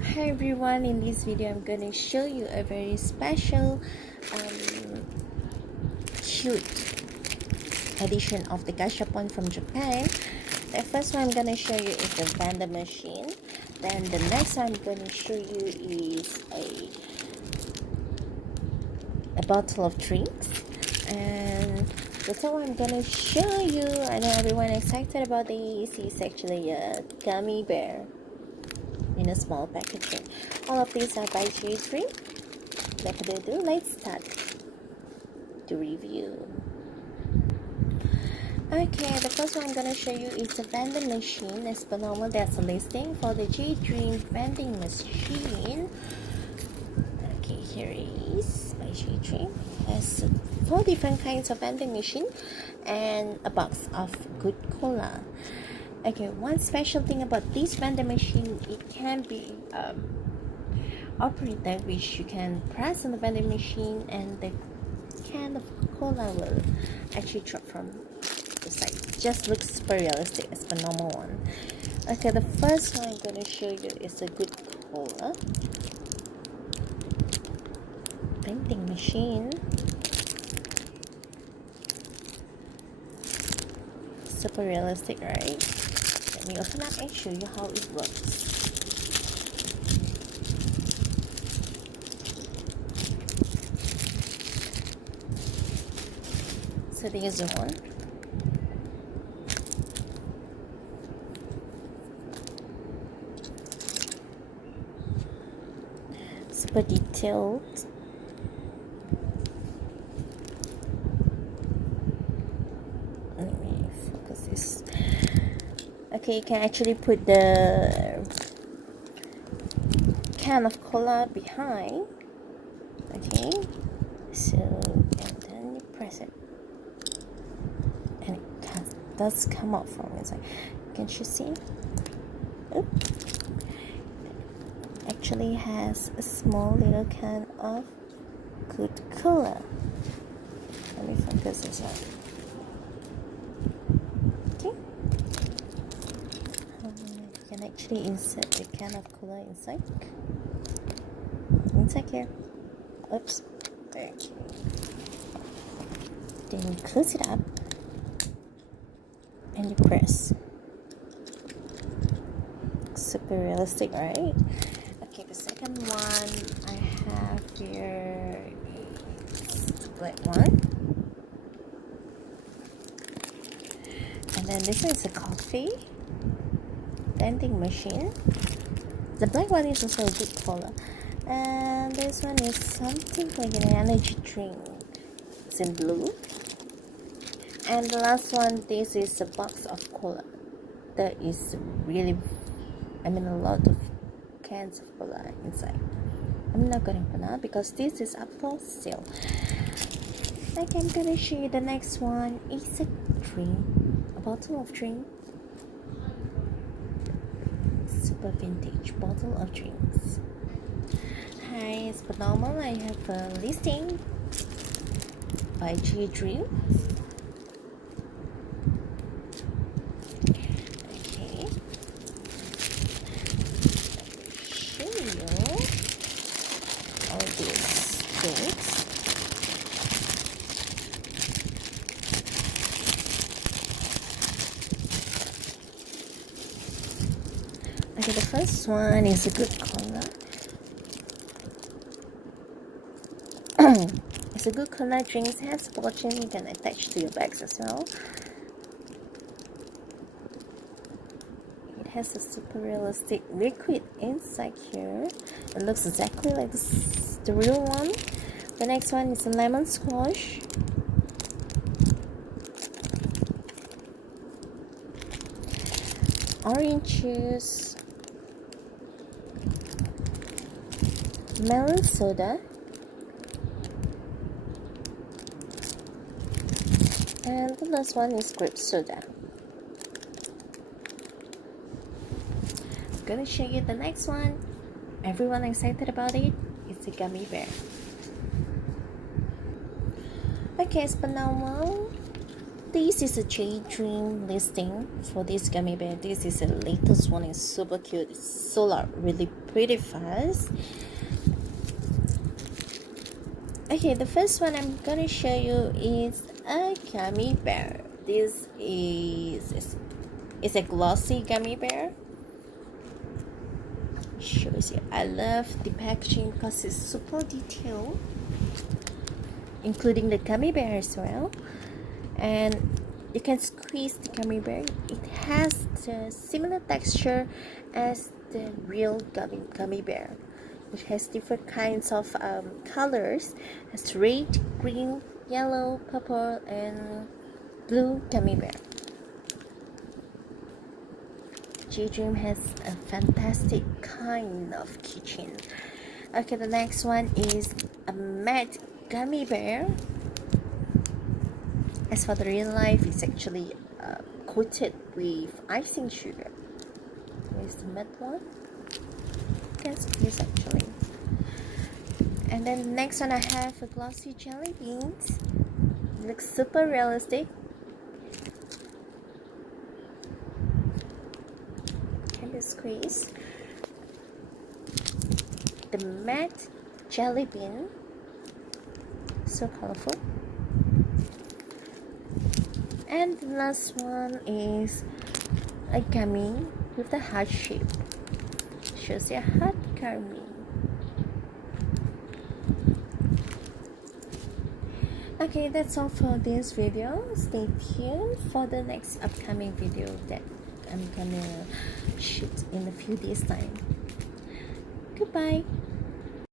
Hi everyone, in this video I'm going to show you a very special cute edition of the gashapon from Japan. The first one I'm going to show you is the vending machine. Then the next one I'm going to show you is a bottle of drinks. And the third one I'm going to show you, I know everyone is excited about this, is actually a gummy bear in a small packaging. All of these are by J.Dream. Without further ado, let's start the review. Okay, the first one I'm going to show you is the vending machine. As per normal, there's a listing for the J.Dream vending machine. Okay, here it is by J.Dream. Has 4 different kinds of vending machine and a box of good cola. Okay, one special thing about this vending machine, it can be operated, which you can press on the vending machine and the can of cola will actually drop from the side. Just looks super realistic as the normal one. Okay, the first one I'm going to show you is a good cola vending machine. Super realistic, right? Let me open up and show you how it works. So there's one. Super detailed. Let me focus this. Okay, you can actually put the can of cola behind. Okay, so and then you press it, and it does come out from inside. Can you see? Oop. It actually has a small little can of good cola. Let me focus this out. Okay. You can actually insert the can of cola inside here. Oops. Okay. Then you close it up and you press. Super realistic, right? Okay, the second one I have here is the black one. And then this one is a coffee vending machine. The black one is also a good cola. And this one is something like an energy drink. It's in blue. And the last one, this is a box of cola. There is really, a lot of cans of cola inside. I'm not going to open up because this is up for sale. Okay, I'm going to show you the next one. It's a drink, a bottle of drink. Super vintage bottle of drinks. Hi, as per normal, I have a listing by J.Dream. Okay, show you all these things. Okay, the first one is a good cola. It's a good cola drink. It has a bottle you can attach to your bags as well. It has a super realistic liquid inside here. It looks exactly like the real one. The next one is a lemon squash. Orange juice. Melon soda. And the last one is grape soda. I'm gonna show you the next one. Everyone excited about it? It's a gummy bear. Okay, as per normal, this is a J.Dream listing for this gummy bear. This is the latest one. It's super cute. It's so really pretty fast. Okay, the first one I'm gonna show you is a gummy bear. This is a glossy gummy bear. Shows you. I love the packaging because it's super detailed, including the gummy bear as well. And you can squeeze the gummy bear. It has the similar texture as the real gummy bear, which has different kinds of colors. It's red, green, yellow, purple, and blue gummy bear. J.Dream has a fantastic kind of keychain. Okay, the next one is a matte gummy bear. As for the real life, it's actually coated with icing sugar. Here's the matte one. That's this actually. And then the next one I have a glossy jelly beans. It looks super realistic. Can be squeezed. The matte jelly bean. So colorful. And the last one is a gummy with the heart shape. Shows your heart gummy. Okay, that's all for this video. Stay tuned for the next upcoming video that I'm gonna shoot in a few days time. Goodbye.